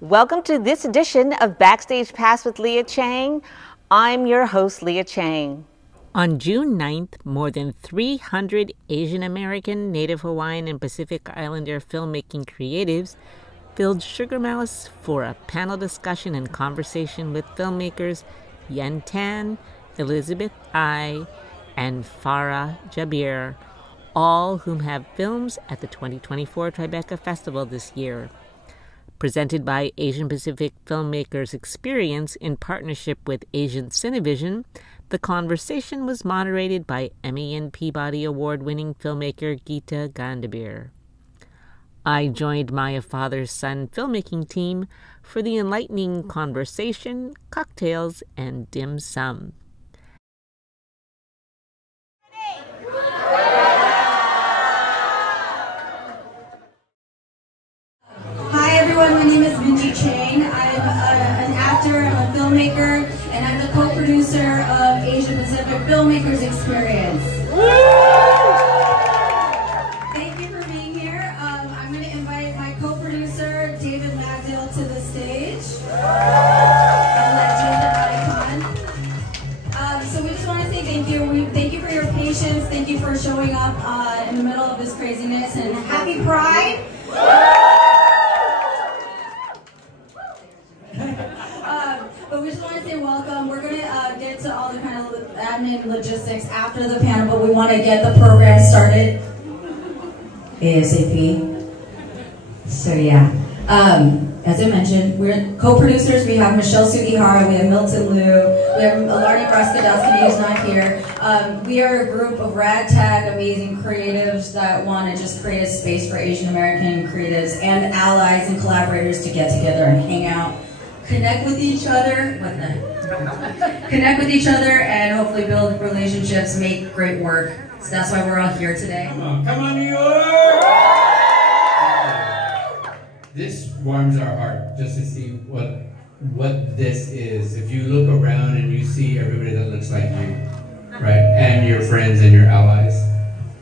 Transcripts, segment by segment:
Welcome to this edition of Backstage Pass with Leah Chang. I'm your host, Leah Chang. On June 9th, more than 300 Asian American, Native Hawaiian, and Pacific Islander filmmaking creatives filled Sugar Mouse for a panel discussion and conversation with filmmakers Yen Tan, Elizabeth Ai, and Farah Jabir, all whom have films at the 2024 Tribeca Festival this year. Presented by Asian Pacific Filmmakers Experience in partnership with Asian Cinevision, the conversation was moderated by Emmy and Peabody Award-winning filmmaker Geeta Gandbhir. I joined my father-son filmmaking team for the enlightening conversation, cocktails, and dim sum. My name is Chang. I'm an actor, I'm a filmmaker, and I'm the co-producer of Asian Pacific Filmmakers Experience. Thank you for being here. I'm going to invite my co-producer, David Magdael, to the stage. And let Geeta icon. So we just want to say thank you. Thank you for your patience. Thank you for showing up in the middle of this craziness. And happy Pride! But we just want to say welcome. We're going to get to all the kind of admin logistics after the panel, but we want to get the program started ASAP. So yeah, as I mentioned, we're co-producers. We have Michelle Sugihara, we have Milton Liu, we have Alarni Braskadowski, who's not here. We are a group of ragtag, amazing creatives that want to just create a space for Asian American creatives and allies and collaborators to get together and hang out. Connect with each other, connect with each other, and hopefully build relationships, make great work. So that's why we're all here today. Come on, New York! This warms our heart just to see what this is. If you look around and you see everybody that looks like you, right, and your friends and your allies.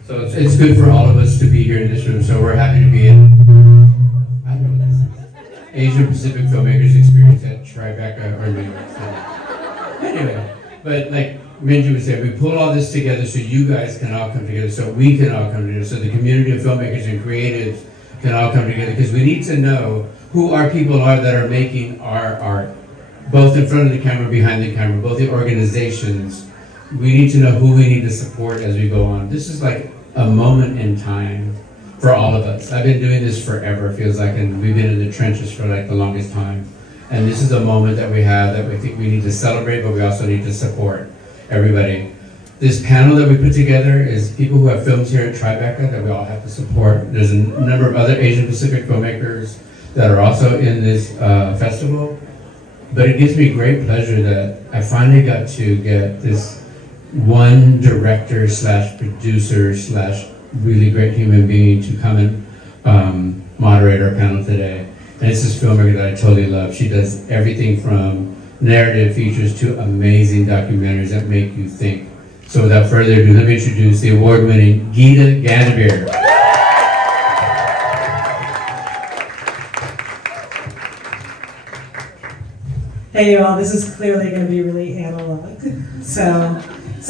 So it's good for all of us to be here in this room. So we're happy to be in. Asian Pacific Filmmakers Experience at Tribeca or New York City. Anyway, but like Minji would say, we pull all this together so you guys can all come together, so we can all come together, so the community of filmmakers and creatives can all come together, because we need to know who our people are that are making our art, both in front of the camera, behind the camera, both the organizations. We need to know who we need to support as we go on. This is like a moment in time for all of us. I've been doing this forever, it feels like, and we've been in the trenches for like the longest time. And this is a moment that we have that we think we need to celebrate, but we also need to support everybody. This panel that we put together is people who have films here at Tribeca that we all have to support. There's a number of other Asian Pacific filmmakers that are also in this festival. But it gives me great pleasure that I finally got to get this one director slash producer slash really great human being to come and moderate our panel today. And it's this filmmaker that I totally love. She does everything from narrative features to amazing documentaries that make you think. So without further ado, let me introduce the award-winning Geeta Gandbhir. Hey y'all, this is clearly going to be really analog. So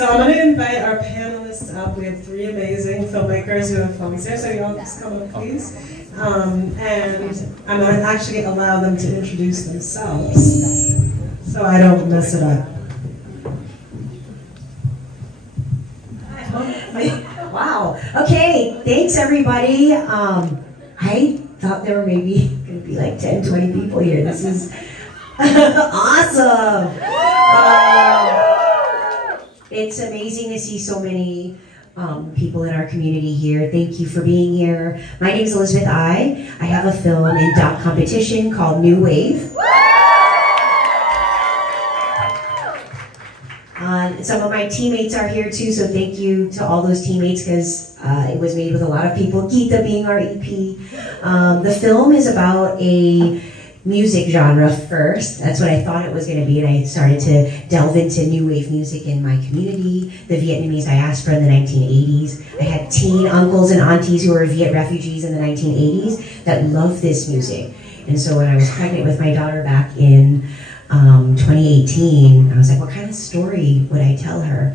I'm going to invite our panelists up. We have three amazing filmmakers who have films there, so y'all just come up, please. And I'm going to actually allow them to introduce themselves, so I don't mess it up. Wow. Okay, thanks everybody. I thought there were maybe going to be like 10, 20 people here. This is awesome. It's amazing to see so many people in our community here. Thank you for being here. My name is Elizabeth Ai. I have a film in doc competition called New Wave. Some of my teammates are here too, so thank you to all those teammates, because it was made with a lot of people, Geeta being our EP. The film is about a music genre first. That's what I thought it was going to be, and I started to delve into new wave music in my community, the Vietnamese diaspora in the 1980s. I had teen uncles and aunties who were Viet refugees in the 1980s that loved this music. And so when I was pregnant with my daughter back in 2018, I was like, what kind of story would I tell her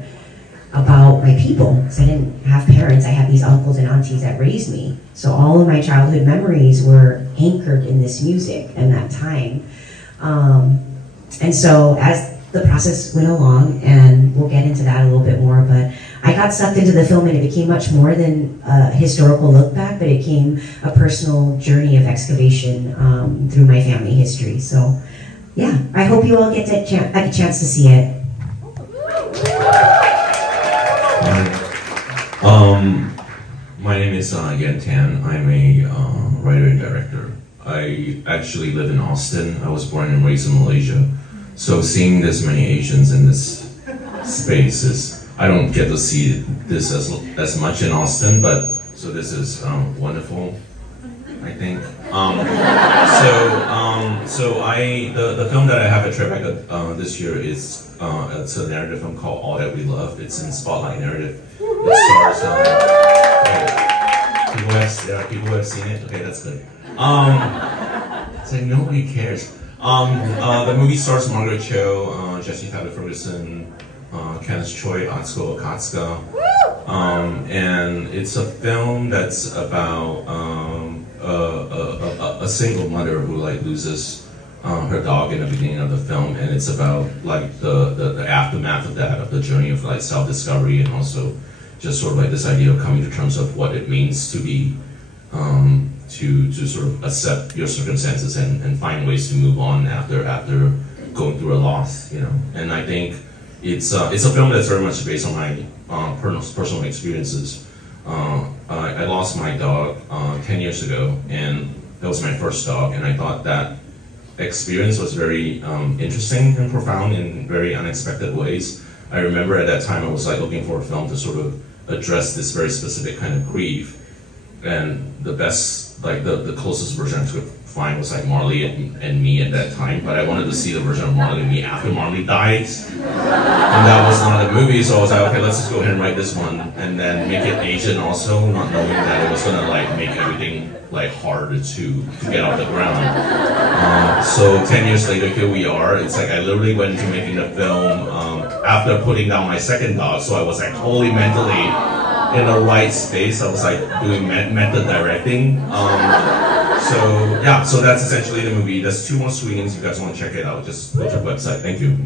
about my people? Because I didn't have parents, I had these uncles and aunties that raised me. So all of my childhood memories were anchored in this music and that time. And so as the process went along, and we'll get into that a little bit more, but I got sucked into the film and it became much more than a historical look back, but it became a personal journey of excavation through my family history. So yeah, I hope you all get a chance to see it. My name is Yan Tan. I'm a writer and director. I actually live in Austin. I was born and raised in Malaysia. So seeing this many Asians in this space is, I don't get to see this as much in Austin, but so this is wonderful, I think. The film that I have at Tribeca this year is it's a narrative film called All That We Love. It's in Spotlight Narrative. It stars people who have seen it. Okay, that's good. It's like nobody cares. The movie stars Margaret Cho, Jesse Tyler Ferguson, Kenneth Choi, Atsuko Okatsuka, and it's a film that's about a single mother who loses her dog in the beginning of the film, and it's about the aftermath of that, of the journey of self-discovery, and also just sort of this idea of coming to terms of what it means to be to sort of accept your circumstances and find ways to move on after going through a loss, you know. And I think it's a film that's very much based on my personal experiences. I lost my dog 10 years ago, and that was my first dog, and I thought that experience was very interesting and profound in very unexpected ways. I remember at that time I was looking for a film to sort of address this very specific kind of grief, and the best, the closest version I could find was Marley and Me at that time, but I wanted to see the version of Marley and Me after Marley dies, and that was not a movie, so I was like, okay, let's just go ahead and write this one, and then make it Asian also, not knowing that it was gonna make everything harder to get off the ground. So 10 years later, here we are. It's I literally went into making the film after putting down my second dog, so I was totally mentally in the right space. I was doing method directing. So that's essentially the movie. There's 2 more screenings. If you guys want to check it out, just go to the website. Thank you.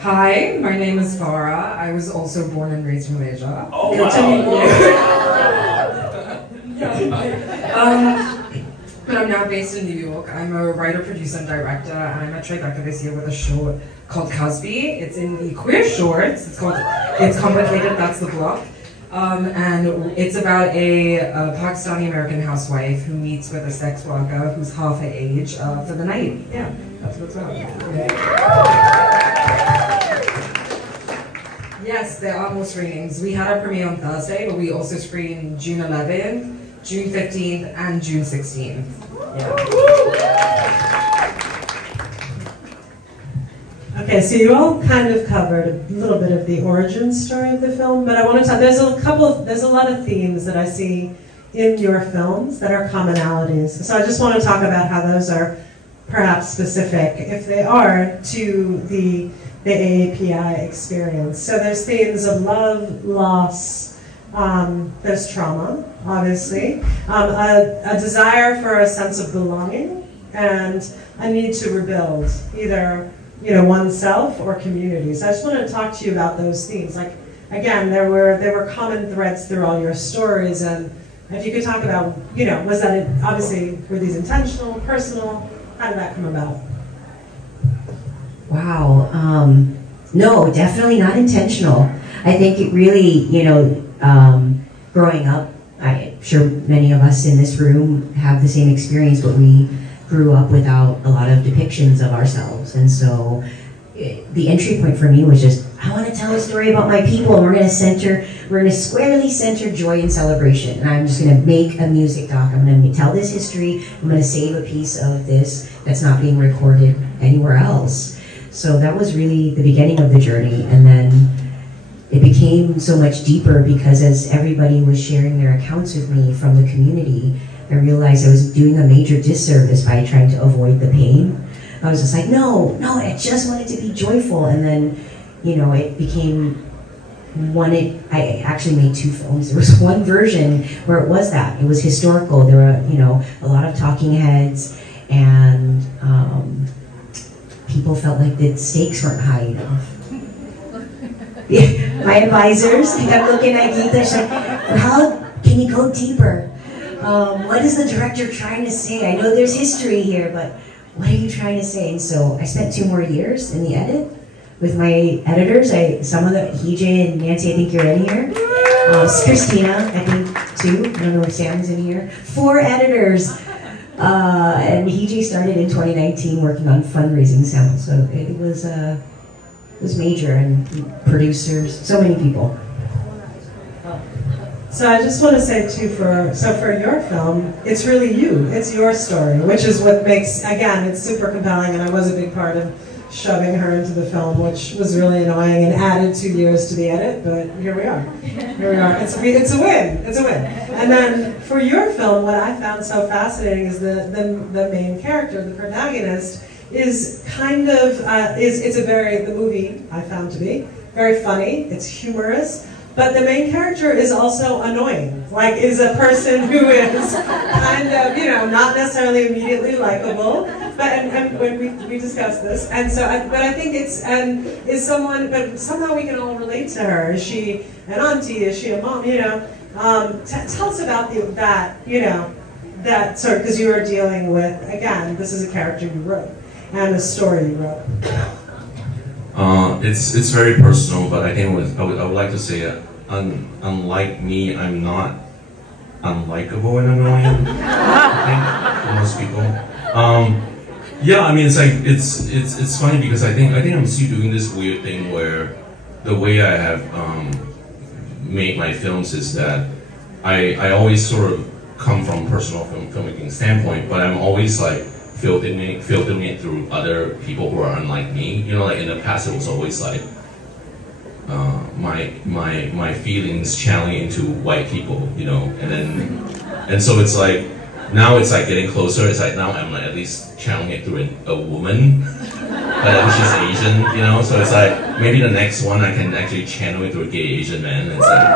Hi, my name is Farah. I was also born and raised in Malaysia. Oh, good to meet you. But I'm now based in New York. I'm a writer, producer, and director, and I'm at Tribeca this year with a short called Kasbi. It's in the queer shorts. It's Complicated, that's the block. And it's about a Pakistani-American housewife who meets with a sex worker who's half her age for the night. Yeah, that's what it's about. Yes, there are more screenings. We had our premiere on Thursday, but we also screened June 11th, June 15th, and June 16th. Yeah. Okay, so you all kind of covered a little bit of the origin story of the film, but I want to talk, there's a lot of themes that I see in your films that are commonalities. So I just want to talk about how those are perhaps specific, if they are, to the AAPI experience. So there's themes of love, loss, there's trauma, obviously, a desire for a sense of belonging, and a need to rebuild, either oneself or communities. I just wanted to talk to you about those themes. Again, there were common threads through all your stories, and if you could talk about, was that obviously, were these intentional, personal? How did that come about? Wow, no, definitely not intentional. I think it really, growing up, I'm sure many of us in this room have the same experience, but we grew up without a lot of depictions of ourselves, and so the entry point for me was just, I want to tell a story about my people, and we're going to squarely center joy and celebration, and I'm just going to make a music doc. I'm going to tell this history. I'm going to save a piece of this that's not being recorded anywhere else. So that was really the beginning of the journey, and then it became so much deeper because as everybody was sharing their accounts with me from the community, I realized I was doing a major disservice by trying to avoid the pain. I was just like, no, I just want it to be joyful. And then, you know, it became I actually made 2 films. There was one version where it was that. It was historical. There were, you know, a lot of talking heads, and people felt like the stakes weren't high enough. Yeah, my advisors, I kept looking at Geeta, she's like, how can you go deeper? What is the director trying to say? I know there's history here, but what are you trying to say? And so I spent 2 more years in the edit with my editors. Some of them, Hije and Nancy, I think you're in here. Christina, I think, too. I don't know if Sam's in here. 4 editors. And Hije started in 2019 working on fundraising samples. So it was major, and producers, so many people. So I just want to say too, for your film, it's really you. It's your story, which is what makes, again, it's super compelling, and I was a big part of shoving her into the film, which was really annoying and added 2 years to the edit, but here we are. Here we are. It's a win. It's a win. And then for your film, what I found so fascinating is the main character, the protagonist, is kind of, the movie I found to be very funny, it's humorous, but the main character is also annoying, like is a person who is kind of, you know, not necessarily immediately likable, but, and when we discussed this, and so, but I think is someone, but somehow we can all relate to her. Is she an auntie, is she a mom, you know? Tell us about that, you know, that sort of, because you are dealing with, again, this is a character you wrote, and a story you wrote. It's very personal, but I think I would like to say, unlike me, I'm not unlikable and annoying. I think for most people. Yeah, I mean, it's like it's funny because I think I'm still doing this weird thing where the way I have made my films is that I always sort of come from personal filmmaking standpoint, but I'm always like filtering it through other people who are unlike me. You know, like in the past it was always like my feelings channeling into white people, you know, and so it's like now it's like getting closer. It's like now I'm like at least channeling it through a woman, but at least she's Asian, you know. So it's like maybe the next one I can actually channel it through a gay Asian man. It's like,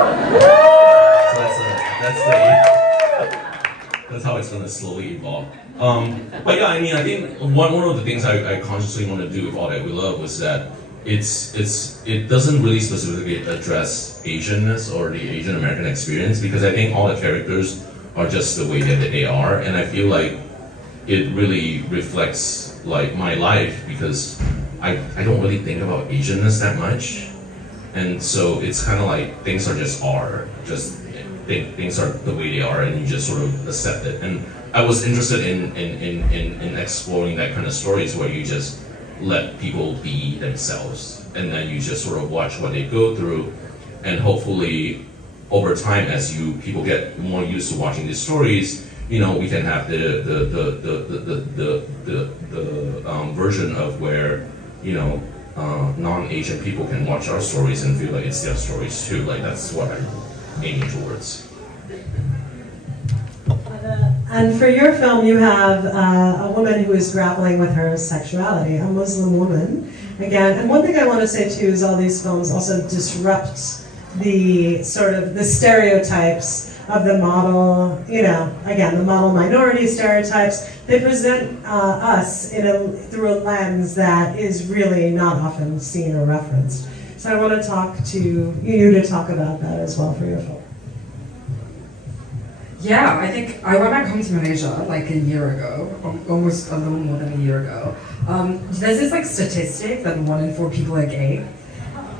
so that's how it's gonna slowly evolve. But yeah, I mean, I think one of the things I consciously want to do with All That We Love was that it doesn't really specifically address Asianness or the Asian American experience, because I think all the characters are just the way that they are, and I feel like it really reflects like my life, because I don't really think about Asianness that much, and so it's kind of like things are just things are the way they are, and you just sort of accept it. And I was interested in exploring that kind of stories where you just let people be themselves, and then you just sort of watch what they go through, and hopefully over time, as people get more used to watching these stories, you know, we can have the version of where, you know, non-Asian people can watch our stories and feel like it's their stories too. Like that's what I'm aiming towards. And for your film, you have a woman who is grappling with her sexuality, a Muslim woman, again. And one thing I want to say too is all these films also disrupt the sort of the stereotypes of the model, you know, again, the model minority stereotypes. They present us through a lens that is really not often seen or referenced. So I want to talk to you to talk about that as well for your film. Yeah, I think I went back home to Malaysia like a year ago, almost a little more than a year ago. There's this like statistic that 1 in 4 people are gay.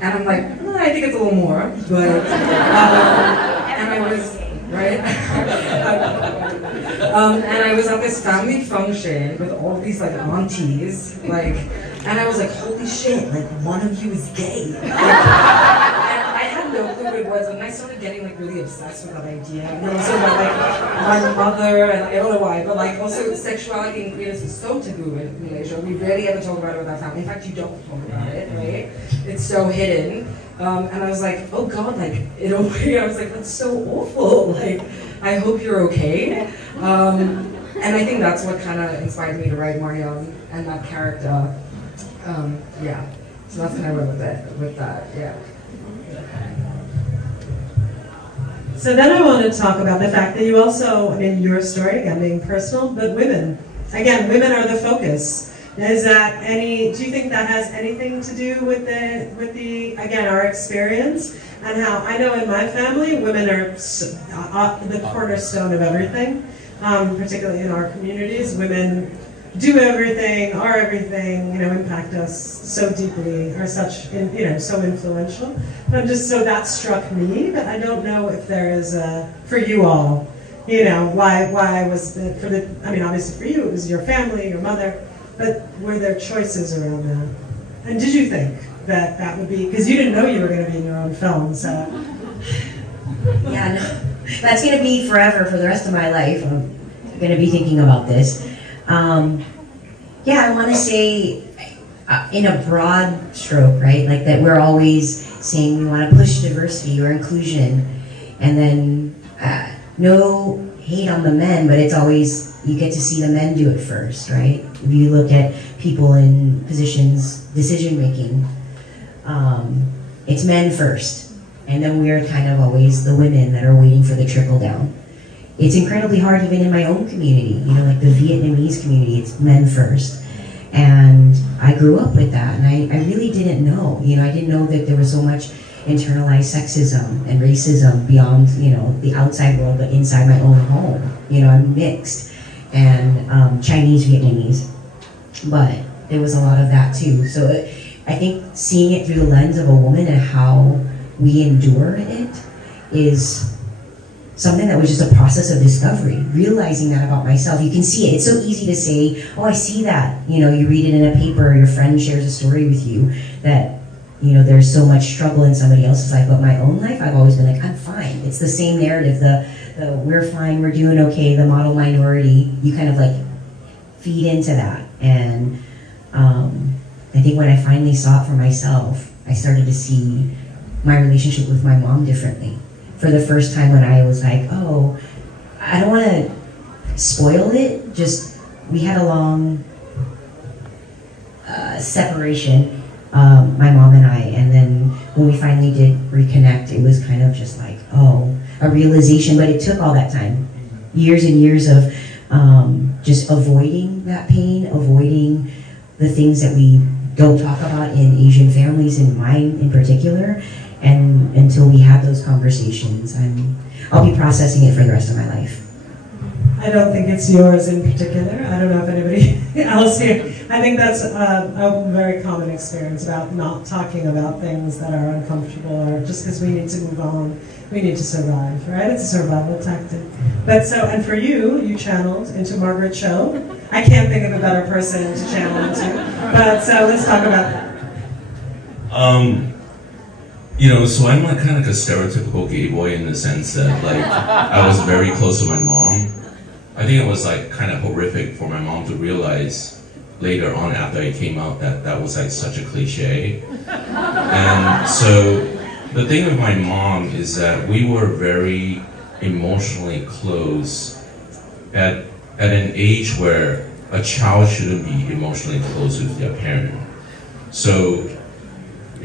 And I'm like, I think it's a little more, but, and I was, right? And I was at this family function with all these like aunties, like, and I was like, holy shit, like one of you is gay. And I had no clue what it was, and I started getting like really obsessed with that idea. And also about like my mother, and I don't know why, but like also sexuality and queerness is so taboo in Malaysia. We rarely ever talk about it with our family. In fact, you don't talk about it, right? It's so hidden. And I was like, oh God, like, in a way, I was like, that's so awful. Like, I hope you're okay. And I think that's what kind of inspired me to write Mariam and that character. Yeah, so that's kind of went with that, yeah. So then I want to talk about the fact that you also, I mean, your story, again, being personal, but women. Again, women are the focus. Is that do you think that has anything to do with the again, our experience and how, I know in my family, women are the cornerstone of everything, particularly in our communities. Women do everything, are everything, impact us so deeply, are such, so influential. But so that struck me, but I don't know if there is for you all, why was I mean, obviously for you, it was your family, your mother, but were there choices around that? And did you think that that would be, because you didn't know you were going to be in your own film, so. Yeah, no, that's going to be forever for the rest of my life. I'm going to be thinking about this. Yeah, I want to say in a broad stroke, right? Like that we're always saying we want to push diversity or inclusion, and then no hate on the men, but it's always, you get to see the men do it first, right? If you look at people in positions, decision making, it's men first, and then we're kind of always the women that are waiting for the trickle down. It's incredibly hard even in my own community, like the Vietnamese community, it's men first. And I grew up with that, and I really didn't know, I didn't know that there was so much internalized sexism and racism beyond, the outside world, but inside my own home. I'm mixed, and Chinese Vietnamese, but there was a lot of that too. So I think seeing it through the lens of a woman and how we endure it is something that was just a process of discovery, realizing that about myself. You can see it. It's so easy to say, oh, I see that. You read it in a paper, or your friend shares a story with you that, there's so much struggle in somebody else's life. But my own life, I've always been like, I'm fine. It's the same narrative, the we're fine, we're doing okay, the model minority. You kind of like feed into that. And I think when I finally saw it for myself, I started to see my relationship with my mom differently. For the first time, when I was like, oh, I don't want to spoil it, just we had a long separation, my mom and I, and then when we finally did reconnect, it was kind of just like, oh, a realization, but it took all that time, years and years of just avoiding that pain, avoiding the things that we don't talk about in Asian families, and mine in particular. And until we have those conversations, I'll be processing it for the rest of my life. I don't think it's yours in particular. I don't know if anybody else here. I think that's a very common experience about not talking about things that are uncomfortable, or just because we need to move on, we need to survive, right? It's a survival tactic. But so, and for you, you channeled into Margaret Cho. I can't think of a better person to channel into. But so let's talk about that. So I'm like kind of like a stereotypical gay boy in the sense that like I was very close to my mom. I think it was like kind of horrific for my mom to realize later on after I came out that that was like such a cliche. And so the thing with my mom is that we were very emotionally close at an age where a child shouldn't be emotionally close with their parent. So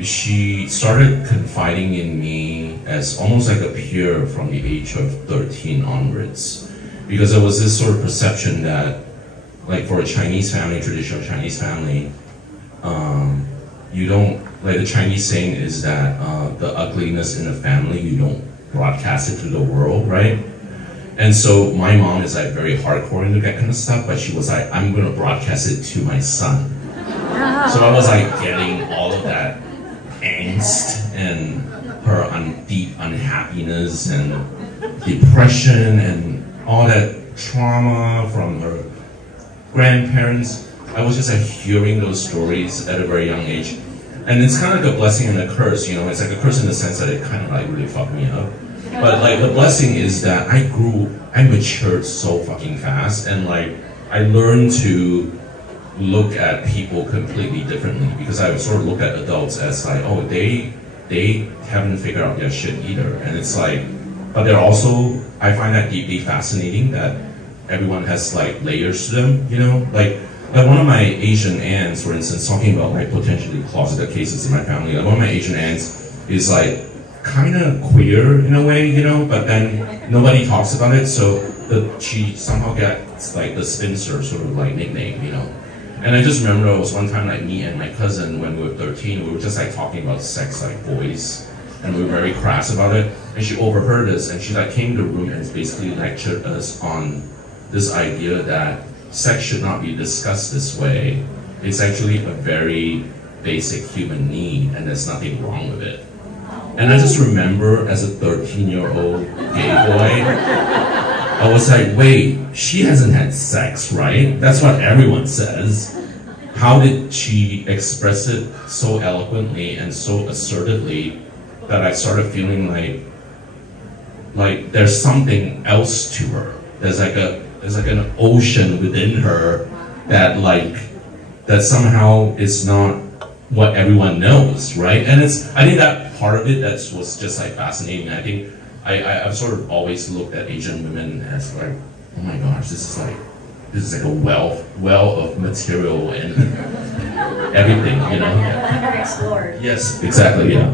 she started confiding in me as almost like a peer from the age of 13 onwards, because there was this sort of perception that, like for a Chinese family, traditional Chinese family, you don't, like the Chinese saying is that the ugliness in a family, you don't broadcast it to the world, right? And so my mom is like very hardcore into that kind of stuff, but she was like, I'm gonna broadcast it to my son. So I was like getting all of that angst and her deep unhappiness and depression and all that trauma from her grandparents. I was just like hearing those stories at a very young age. And it's kind of like a blessing and a curse, it's like a curse in the sense that it kind of like really fucked me up. But like the blessing is that I matured so fucking fast, and like I learned to look at people completely differently, because I would sort of look at adults as like, oh, they they haven't figured out their shit either. And it's like, but they're also, I find that deeply fascinating that everyone has like layers to them, you know? Like one of my Asian aunts, for instance, talking about like potentially closeted cases in my family, like one of my Asian aunts is like kind of queer in a way, you know, but then nobody talks about it, so she somehow gets like the spinster sort of like nickname, you know. And I just remember it was one time like me and my cousin, when we were 13, we were just like talking about sex like boys, and we were very crass about it, and she overheard us, and she like came to the room and basically lectured us on this idea that sex should not be discussed this way. It's actually a very basic human need, and there's nothing wrong with it. And I just remember as a 13-year-old gay boy, I was like, wait, she hasn't had sex, right? That's what everyone says. How did she express it so eloquently and so assertively that I started feeling like there's something else to her. There's like an ocean within her that somehow is not what everyone knows, right? And I think that part of it was just like fascinating. I think I've sort of always looked at Asian women as like, oh my gosh, this is like a well of material and everything, you know? Never explored. Yes, exactly, yeah.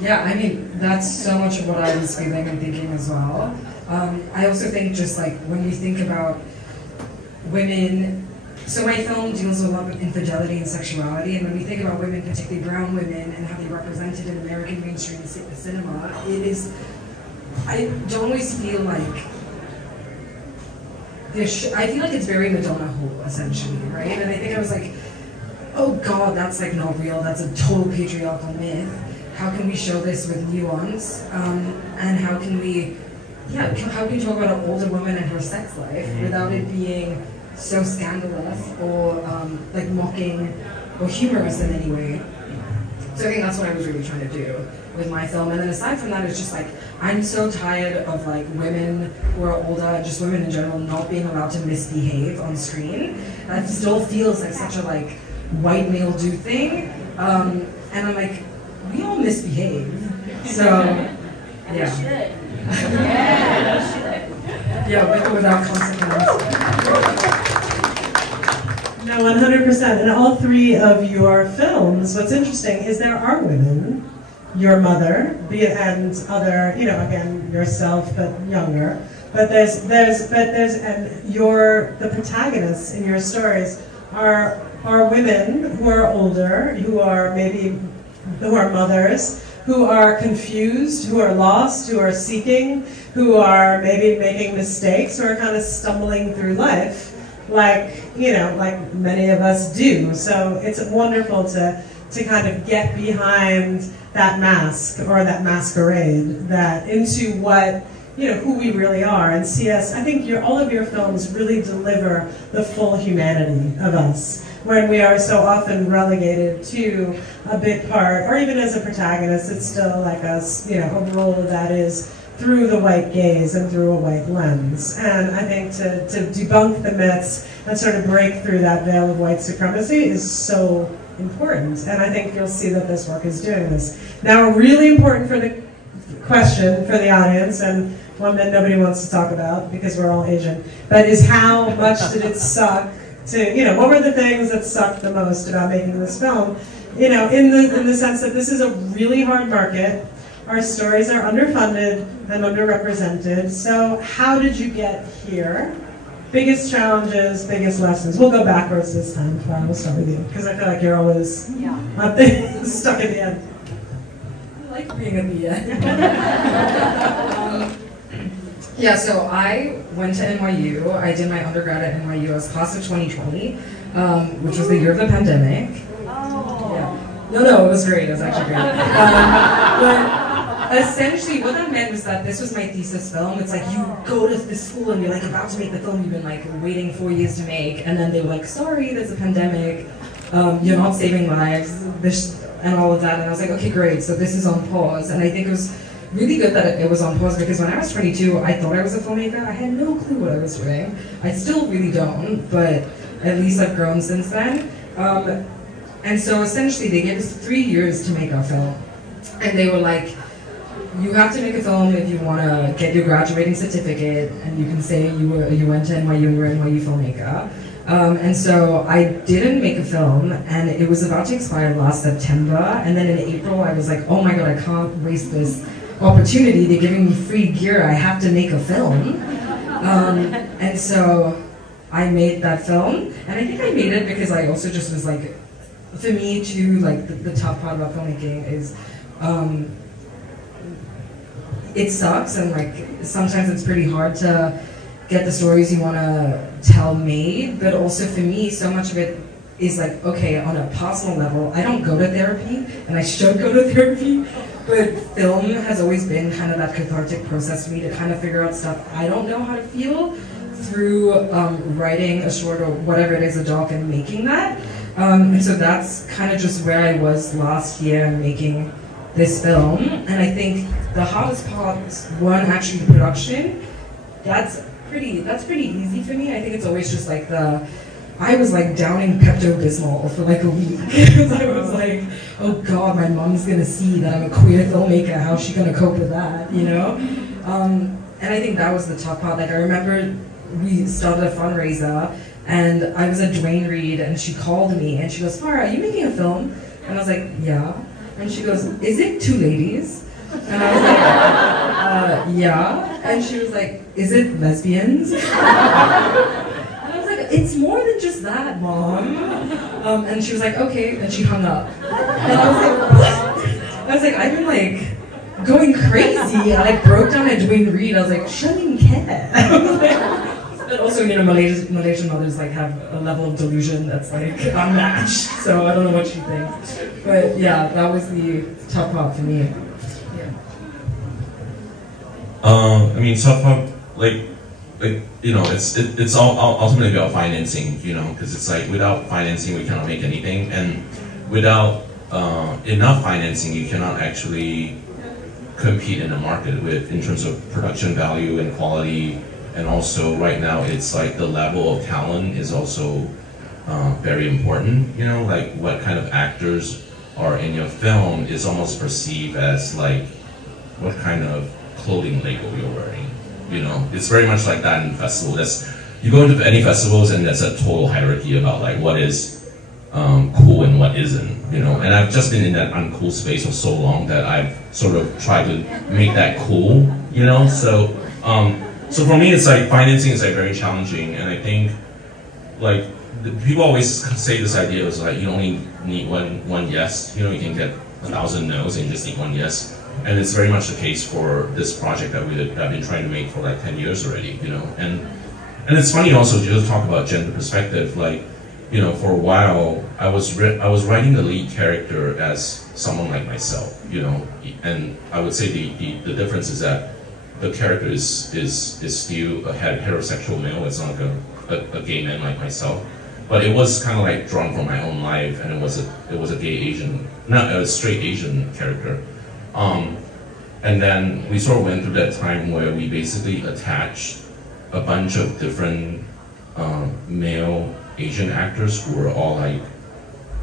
Yeah, I mean, that's so much of what I was feeling and thinking as well. I also think just like when you think about women, so my film deals with a lot of infidelity and sexuality, and when we think about women, particularly brown women, and how they're represented in American mainstream cinema, I don't always feel like, I feel like it's very Madonna whole, essentially, right? And I think I was like, oh God, that's like not real, that's a total patriarchal myth. How can we show this with nuance? And how can we talk about an older woman and her sex life without it being so scandalous or like mocking or humorous in any way? So I think that's what I was really trying to do with my film. And then aside from that, it's just like, I'm so tired of like women who are older, and just women in general, not being allowed to misbehave on screen. That still feels like such a like white male do thing. And I'm like, we all misbehave. So, yeah. Yeah, without consequence. No, 100%. In all three of your films, what's interesting is there are women, your mother, and other, you know, again, yourself, but younger. But the protagonists in your stories are women who are older, who are mothers, who are confused, who are lost, who are seeking, who are maybe making mistakes, who are kind of stumbling through life, like many of us do. So it's wonderful to kind of get behind that mask or that masquerade, that into what, who we really are, and see us. I think all of your films really deliver the full humanity of us, when we are so often relegated to a bit part, or even as a protagonist, it's still like us, a role that is through the white gaze and through a white lens. And I think to debunk the myths and sort of break through that veil of white supremacy is so important. And I think you'll see that this work is doing this. Now, really important for the question for the audience, and one that nobody wants to talk about because we're all Asian, but is how much did it suck to, what were the things that sucked the most about making this film? In the sense that this is a really hard market. Our stories are underfunded and underrepresented. So how did you get here? Biggest challenges, biggest lessons. We'll go backwards this time. Farah, we'll start with you, because I feel like you're always stuck at the end. I like being at the end. Yeah, so I went to NYU. I did my undergrad at NYU. I was class of 2020, which was the year of the pandemic. Oh. Yeah. No, it was great. It was actually great. But essentially, what that meant was that this was my thesis film. It's like you go to this school and you're like about to make the film you've been like waiting 4 years to make, and then they were like, sorry, there's a pandemic. You're not saving lives, and all of that. And I was like, okay, great. So this is on pause. And I think it was really good that it was on pause, because when I was 22, I thought I was a filmmaker. I had no clue what I was doing. I still really don't, but at least I've grown since then. And so essentially they gave us 3 years to make our film. And they were like, you have to make a film if you want to get your graduating certificate, and you can say you went to NYU and you're an NYU filmmaker. And so I didn't make a film, and it was about to expire last September, and then in April I was like, oh my god, I can't waste this opportunity. They're giving me free gear, I have to make a film. And so I made that film, and I think I made it because I also just was like, for me too, like the tough part about filmmaking is it sucks, and like sometimes it's pretty hard to get the stories you want to tell made, but also for me, so much of it is like, okay, on a personal level, I don't go to therapy, and I should go to therapy, but film has always been kind of that cathartic process for me to kind of figure out stuff I don't know how to feel through writing a short or whatever it is, a doc, and making that. And so that's kind of just where I was last year making this film, and I think the hardest parts weren't actually the production. That's pretty easy for me. I think it's always just like I was like downing Pepto-Bismol for like a week because I was like, oh god, my mom's gonna see that I'm a queer filmmaker, how's she gonna cope with that, you know? And I think that was the tough part. Like I remember we started a fundraiser, and I was at Duane Reade, and she called me and she goes, Farah, are you making a film? And I was like, yeah. And she goes, is it two ladies? And I was like, yeah. And she was like, is it lesbians? And I was like, it's more than just that, Mom. And she was like, okay. And she hung up. And I was like, what? I was like, I've been like going crazy. I like broke down at Duane Reade. I was like, she doesn't even care. But also, you know, Malaysian mothers like have a level of delusion that's like unmatched. So I don't know what she thinks. But yeah, that was the tough part for me. I mean, tough part, like you know, it's all ultimately about financing, you know, because it's like without financing we cannot make anything, and without enough financing you cannot actually compete in the market in terms of production value and quality. And also right now it's like the level of talent is also very important, you know, like what kind of actors are in your film is almost perceived as like what kind of clothing label you're wearing, you know. It's very much like that in festival. You go into any festivals and there's a total hierarchy about like what is cool and what isn't, you know. And I've just been in that uncool space for so long that I've sort of tried to make that cool, you know. So so for me, it's like financing is like very challenging, and I think like people always say this idea is like you only need one yes. You know, you can get 1,000 no's and you just need one yes. And it's very much the case for this project that I've been trying to make for like 10 years already. You know, and it's funny also to just talk about gender perspective. Like, you know, for a while I was writing the lead character as someone like myself. You know, and I would say the difference is that the character is still a heterosexual male. It's not like a gay man like myself, but it was kind of like drawn from my own life, and it was a gay Asian, not a straight Asian character. And then we sort of went through that time where we basically attached a bunch of different male Asian actors who were all like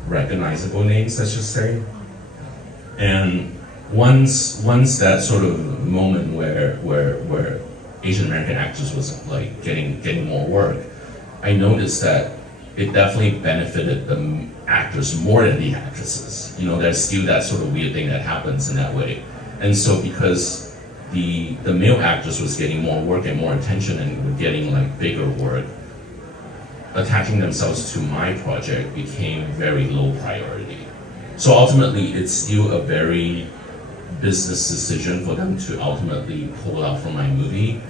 recognizable names, let's just say. And once that sort of moment where Asian American actors was like getting more work, I noticed that it definitely benefited the actors more than the actresses. You know, there's still that sort of weird thing that happens in that way. And so because the male actors was getting more work and more attention and were getting like bigger work, attaching themselves to my project became very low priority. So ultimately, it's still a very business decision for them to ultimately pull out from my movie.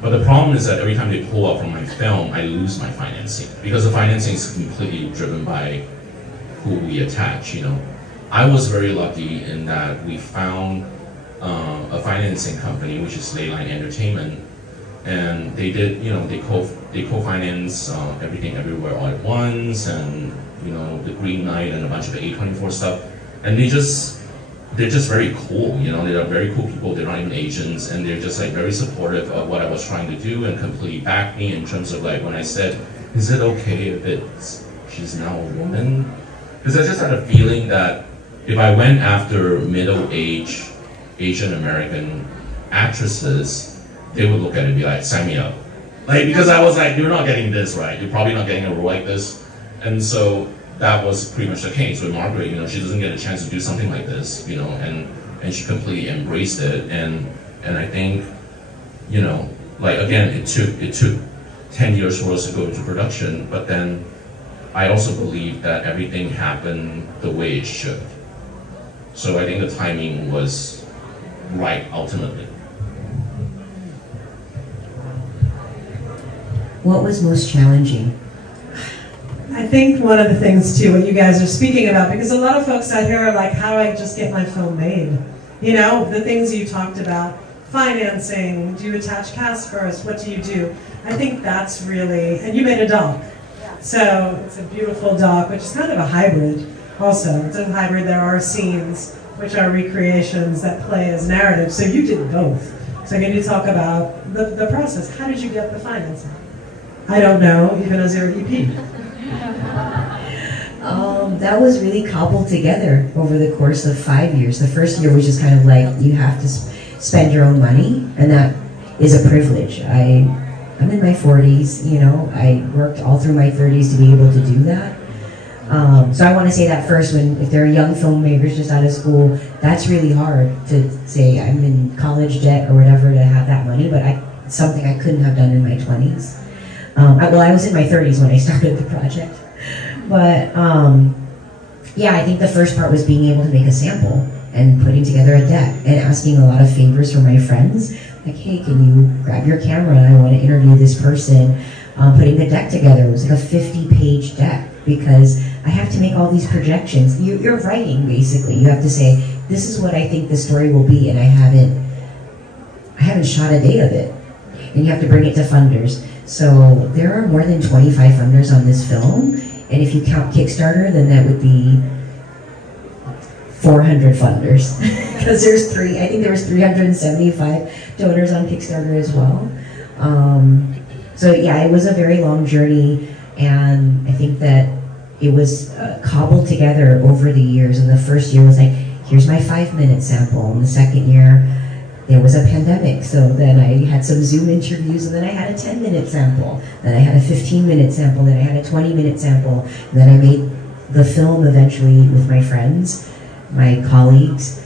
But the problem is that every time they pull out from my film, I lose my financing, because the financing is completely driven by who we attach, you know. I was very lucky in that we found a financing company, which is Leyline Entertainment, and they did, you know, they co-finance Everything Everywhere All at Once, and you know, the Green Knight and a bunch of the A24 stuff, and they're just very cool, you know. They're very cool people. They're not even Asians, and they're just like very supportive of what I was trying to do, and completely backed me in terms of like when I said, "Is it okay if she's now a woman?" Because I just had a feeling that if I went after middle-aged Asian American actresses, they would look at it and be like, sign me up. Like, because I was like, you're not getting this right. You're probably not getting a role like this. And so that was pretty much the case with Margaret. You know, she doesn't get a chance to do something like this, you know, and she completely embraced it. And I think, you know, like, again, it took 10 years for us to go into production, but then I also believe that everything happened the way it should. So I think the timing was right, ultimately. What was most challenging? I think one of the things too, what you guys are speaking about, because a lot of folks out here are like, how do I just get my film made? You know, the things you talked about, financing, do you attach cast first, what do you do? I think that's really, and you made a doc. So it's a beautiful doc, which is kind of a hybrid also. It's a hybrid, there are scenes which are recreations that play as narrative. So you did both. So can you talk about the process? How did you get the financing? I don't know, even as your EP. That was really cobbled together over the course of 5 years. The first year was just kind of like, you have to spend your own money, and that is a privilege. I'm in my 40s, you know, I worked all through my 30s to be able to do that. So I want to say that first, if there are young filmmakers just out of school, that's really hard to say I'm in college debt or whatever to have that money, but it's something I couldn't have done in my 20s. Well, I was in my 30s when I started the project. But yeah, I think the first part was being able to make a sample and putting together a deck and asking a lot of favors from my friends. Like, hey, can you grab your camera? I want to interview this person. Putting the deck together, it was like a 50-page deck because I have to make all these projections. You're writing, basically. You have to say, this is what I think the story will be, and I haven't shot a day of it. And you have to bring it to funders. So there are more than 25 funders on this film, and if you count Kickstarter, then that would be 400 funders. Because I think there was 375 donors on Kickstarter as well. So yeah, it was a very long journey, and I think that it was cobbled together over the years. And the first year was like, here's my 5-minute sample. And the second year, there was a pandemic, so then I had some Zoom interviews, and then I had a 10-minute sample, then I had a 15-minute sample, then I had a 20-minute sample, and then I made the film eventually with my friends, my colleagues,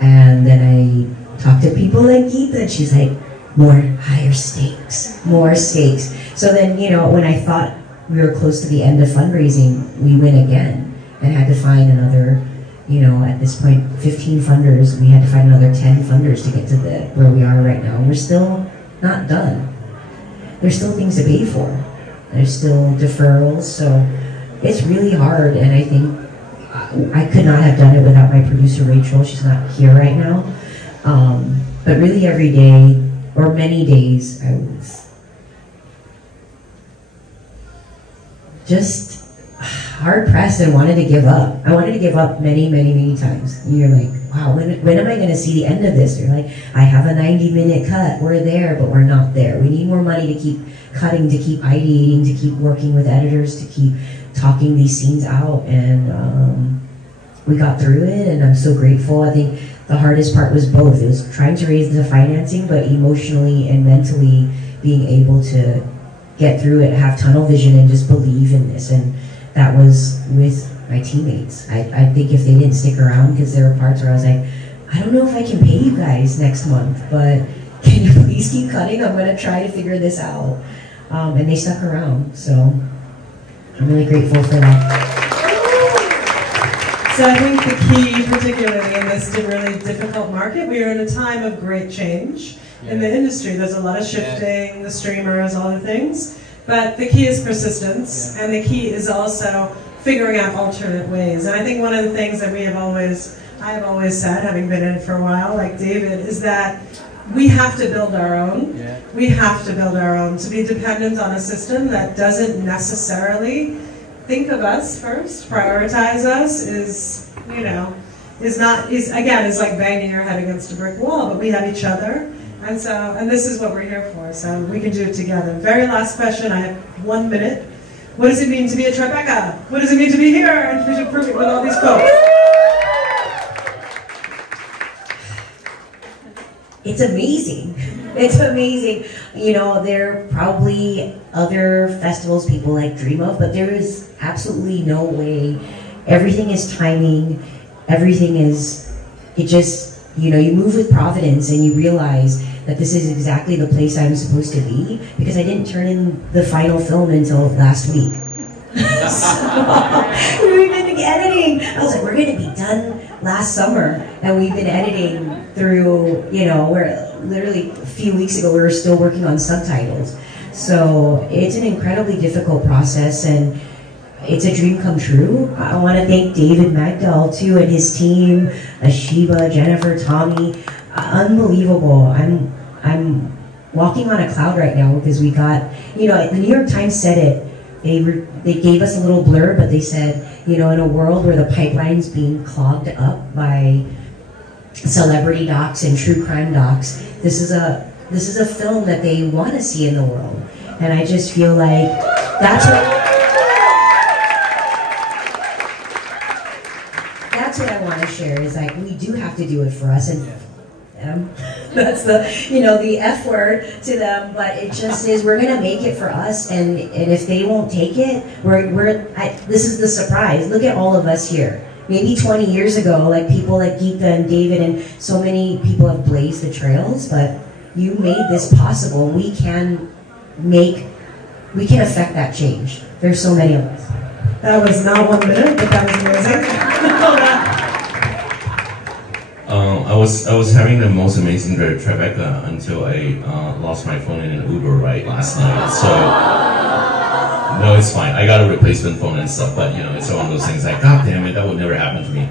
and then I talked to people like Geeta, and she's like, higher stakes, more stakes. So then, you know, when I thought we were close to the end of fundraising, we went again and had to find another, you know, at this point, 15 funders. We had to find another 10 funders to get to where we are right now. And we're still not done. There's still things to pay for. There's still deferrals, so it's really hard, and I think I could not have done it without my producer, Rachel. She's not here right now. But really every day, or many days, I was just hard-pressed and wanted to give up. I wanted to give up many, many, many times. And you're like, wow, when am I going to see the end of this? You're like, I have a 90-minute cut. We're there, but we're not there. We need more money to keep cutting, to keep ideating, to keep working with editors, to keep talking these scenes out. And we got through it, and I'm so grateful. I think the hardest part was both. It was trying to raise the financing, but emotionally and mentally being able to get through it, have tunnel vision, and just believe in this. And that was with my teammates. I think if they didn't stick around, because there were parts where I was like, I don't know if I can pay you guys next month, but can you please keep cutting? I'm going to try to figure this out. And they stuck around, so I'm really grateful for that. So I think the key, particularly in this really difficult market, we are in a time of great change in the industry. There's a lot of shifting, the streamers, all the things. But the key is persistence, and the key is also figuring out alternate ways. And I think one of the things that I have always said, having been in it for a while, like David, is that we have to build our own. Yeah. We have to build our own. To be dependent on a system that doesn't necessarily think of us first, prioritize us, is like banging your head against a brick wall. But we have each other. And this is what we're here for, so we can do it together. Very last question, I have 1 minute. What does it mean to be a Tribeca? What does it mean to be here and Vision Proving with all these folks? It's amazing. It's amazing. You know, there are probably other festivals people like dream of, but there is absolutely no way. Everything is timing. Everything is, it just, you know, you move with providence and you realize that this is exactly the place I'm supposed to be, because I didn't turn in the final film until last week. So, we've been editing. I was like, we're gonna be done last summer, and we've been editing through, you know, we're literally a few weeks ago we were still working on subtitles. So it's an incredibly difficult process, and it's a dream come true. I want to thank David Magdael too and his team, Ashiba, Jennifer, Tommy. Unbelievable. I'm walking on a cloud right now because we got, you know, the New York Times said it. They gave us a little blurb, but they said, you know, in a world where the pipeline's being clogged up by celebrity docs and true crime docs, this is a film that they want to see in the world. And I just feel like that's what I want to share, is like, we do have to do it for us, and that's the, you know, the F word to them, but it just is, we're gonna make it for us, and if they won't take it, this is the surprise. Look at all of us here. Maybe 20 years ago, like people like Geeta and David and so many people have blazed the trails, but you made this possible. We can affect that change. There's so many of us. That was not 1 minute, but that was amazing. I was having the most amazing day at Tribeca until I lost my phone in an Uber ride last night. So no, it's fine. I got a replacement phone and stuff, but you know, it's one of those things like, God damn it, that would never happen to me.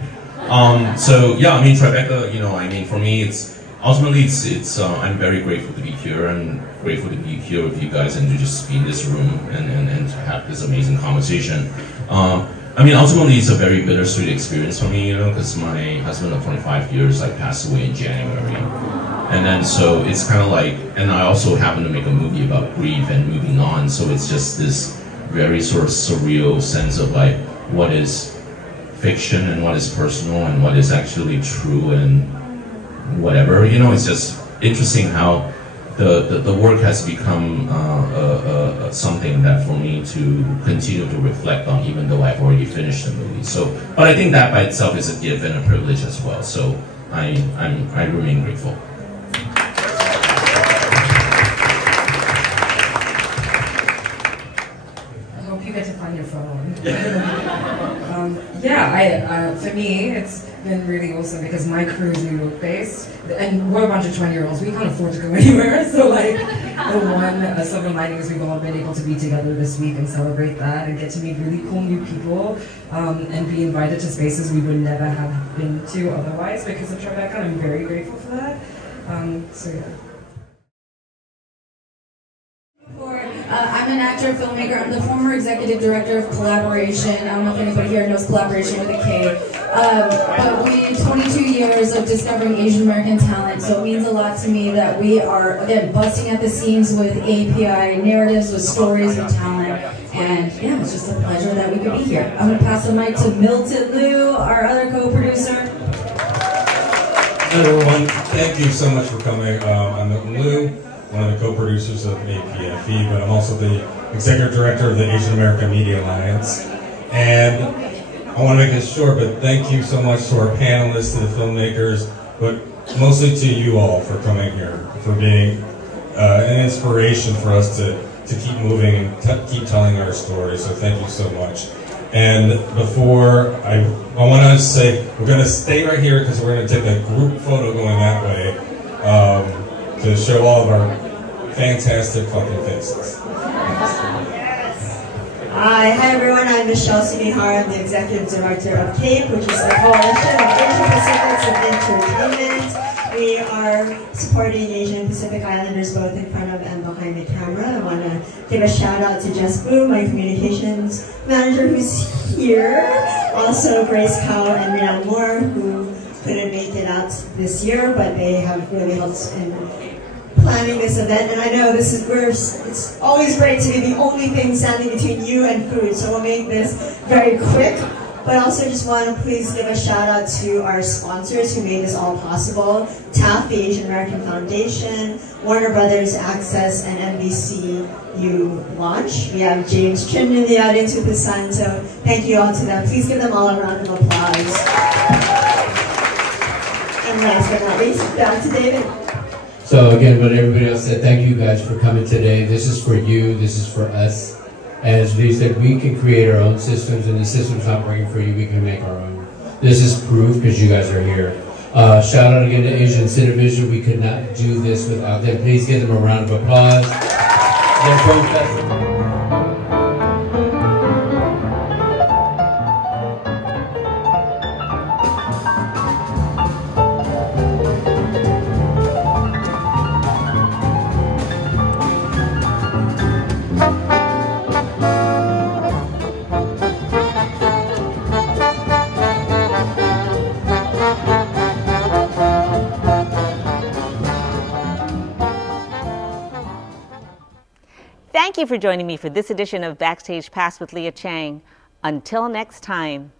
So yeah, I mean, Tribeca, you know, I mean, for me, it's ultimately I'm very grateful to be here. I'm grateful to be here with you guys and to just be in this room and to have this amazing conversation. I mean, ultimately, it's a very bittersweet experience for me, you know, because my husband of 25 years like passed away in January, and then so it's kind of like, and I also happen to make a movie about grief and moving on, so it's just this very sort of surreal sense of like what is fiction and what is personal and what is actually true and whatever, you know. It's just interesting how the work has become something that for me to continue to reflect on, even though I've already finished the movie. So, but I think that by itself is a gift and a privilege as well. So I remain grateful. I hope you get to find your phone. Yeah, for me, it's been really awesome because my crew is New York based, and we're a bunch of 20-year-olds. We can't afford to go anywhere, so like the one silver lining is we've all been able to be together this week and celebrate that and get to meet really cool new people and be invited to spaces we would never have been to otherwise because of Tribeca. I'm very grateful for that. So yeah. I'm an actor, filmmaker. I'm the former executive director of Collaboration. I don't know if anybody here knows Collaboration with a K. But we 22 years of discovering Asian American talent, so it means a lot to me that we are, again, busting at the seams with API narratives, with stories, with talent. And yeah, it's just a pleasure that we could be here. I'm going to pass the mic to Milton Liu, our other co-producer. Hi everyone, thank you so much for coming. I'm Milton Liu, one of the co-producers of APFE, but I'm also the executive director of the Asian American Media Alliance. And I want to make this short, but thank you so much to our panelists, to the filmmakers, but mostly to you all for coming here, for being an inspiration for us to keep moving and keep telling our story. So thank you so much. And before I want to say, we're going to stay right here because we're going to take a group photo going that way to show all of our fantastic fucking faces. Hi everyone, I'm Magdael Associates. I'm the Executive Director of CAPE, which is the Coalition of Asian Pacifics of Entertainment. We are supporting Asian Pacific Islanders both in front of and behind the camera. I want to give a shout out to Jess Boo, my communications manager who's here. Also Grace Cow and Rhea Moore, who couldn't make it out this year, but they have really helped in planning this event, and I know it's always great to be the only thing standing between you and food, so we'll make this very quick. But also just want to please give a shout out to our sponsors who made this all possible. TAF, the Asian American Foundation, Warner Brothers Access, and NBCU Launch. We have James Chin in the audience with his son, so thank you all to them. Please give them all a round of applause. And last but not least, back to David. So again, what everybody else said, thank you guys for coming today. This is for you, this is for us. As Lee said, we can create our own systems, and the system's not working for you, we can make our own. This is proof because you guys are here. Shout out again to Asian Cinevision. We could not do this without them. Please give them a round of applause. Their film festival. Thank you for joining me for this edition of Backstage Pass with Leah Chang. Until next time.